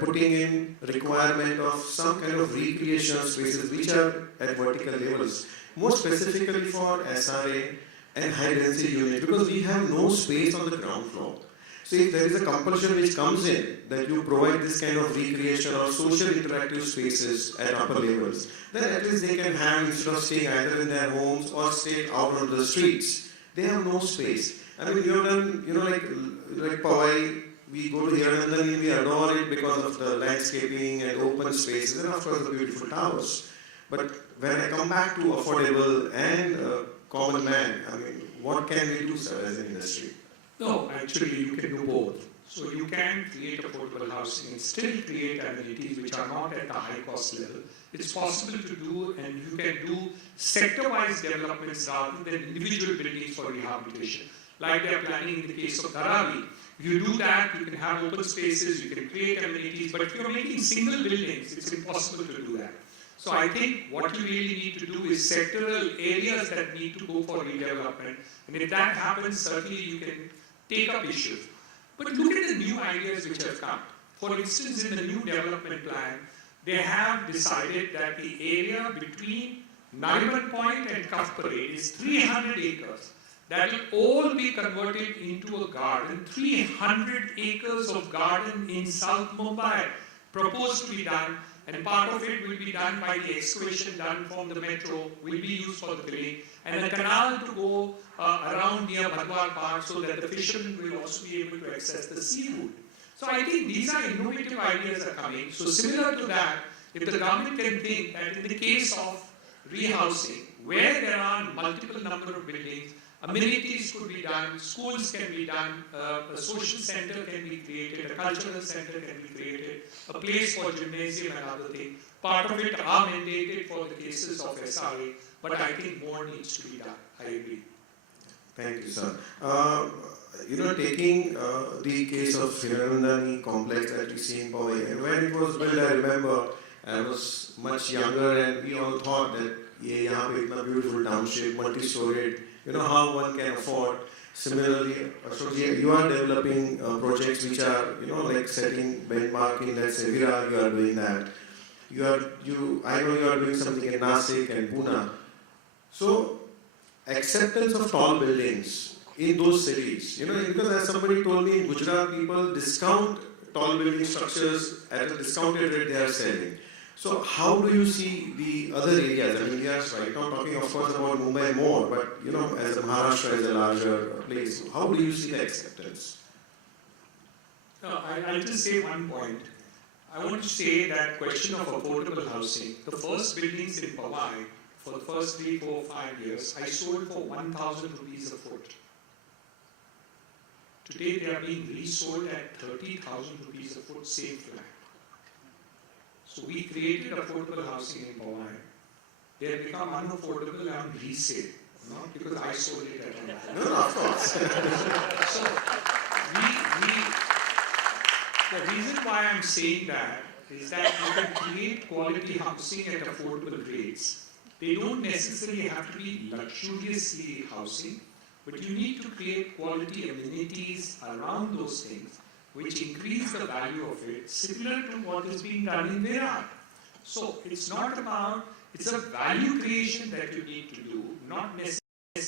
putting in requirement of some kind of recreational spaces which are at vertical levels, more specifically for SRA and high density unit, because we have no space on the ground floor. So if there is a compulsion which comes in that you provide this kind of recreation or social interactive spaces at upper levels, then at least they can have, instead of staying either in their homes or stay out on the streets, they have no space. I mean, you have done, like Powai, we go to Hiranandani, we adore it because of the landscaping and open spaces and of course the beautiful towers. But when I come back to affordable and common man, I mean, what can we do, sir, as an industry? No, actually you can do both. So you can create affordable housing and still create amenities which are not at the high cost level. It's possible to do, and you can do sector-wise developments rather than individual buildings for rehabilitation. Like they are planning in the case of Dharavi. If you do that, you can have open spaces, you can create amenities, but if you're making single buildings, it's impossible to do that. So I think what you really need to do is sectoral areas that need to go for redevelopment, and if that happens, certainly you can take up issues. But look at the new ideas which have come. For instance, in the new development plan, they have decided that the area between Nariman Point and Cuff Parade is 300 acres. That will all be converted into a garden. 300 acres of garden in South Mumbai proposed to be done, and part of it will be done by the excavation done from the metro, will be used for the filling, and a canal to go around near Bhadwar Park so that the fishermen will also be able to access the seafood. So I think these are innovative ideas are coming. So similar to that, if the government can think that in the case of rehousing, where there are multiple number of buildings, amenities could be done, schools can be done, a social center can be created, a cultural center can be created, a place for gymnasium and other things. Part of it are mandated for the cases of SRA, but I think more needs to be done. I agree. Thank you, sir. Taking the case of Hiranandani complex that we see in Powai, and when it was built, I remember I was much younger, and we all thought that, yeah, यहाँ पे इतना beautiful township, multi-storied, how one can afford. Similarly, Ashok, you are developing projects which are, like setting benchmark in, let's say, Virar, you are doing that. I know you are doing something in Nasik and Pune. So, acceptance of tall buildings in those cities, because as somebody told me, in Gujarat, people discount tall building structures at a discounted rate they are selling. So how do you see the other areas? I mean, we are right now talking, of course, about Mumbai more, but, as Maharashtra is a larger place, how do you see the acceptance? No, I'll just say one point. I want to say that question of affordable housing, the first buildings in Powai, for the first 3, 4, 5 years, I sold for 1,000 rupees a foot. Today they are being resold at 30,000 rupees a foot, same flat. So we created affordable housing in Powai. They have become unaffordable on resale, not because I sold it at all. No, of course. So the reason why I'm saying that is that you can create quality housing at affordable rates. They don't necessarily have to be luxuriously housing, but you need to create quality amenities around those things, which increase the value of it, similar to what is being done in Virar. So it's not about, it's a value creation that you need to do, not necessarily